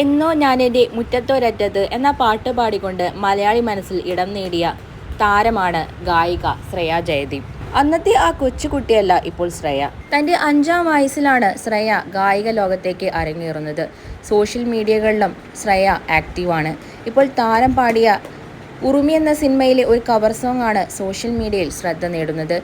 എന്നോ ഞാനെൻ്റെ മുറ്റത്തൊരറ്റത്ത് എന്ന പാട്ട് പാടിക്കൊണ്ട് മലയാളി മനസ്സിൽ ഇടം നേടിയ താരമാണ് ഗായിക ശ്രേയ ജയദീപ്. അന്നത്തെ ആ കൊച്ചുകുട്ടിയല്ല ഇപ്പോൾ ശ്രേയ. തൻ്റെ 5-ാം വയസ്സിലാണ് ശ്രേയ ഗായിക ലോകത്തേക്ക് അരങ്ങേറുന്നത്. സോഷ്യൽ മീഡിയകളിലും ശ്രേയ ആക്റ്റീവാണ്. ഇപ്പോൾ താരം പാടിയ ഉറുമി എന്ന സിനിമയിലെ ഒരു കവർ സോങ് ആണ് സോഷ്യൽ മീഡിയയിൽ ശ്രദ്ധ നേടുന്നത്.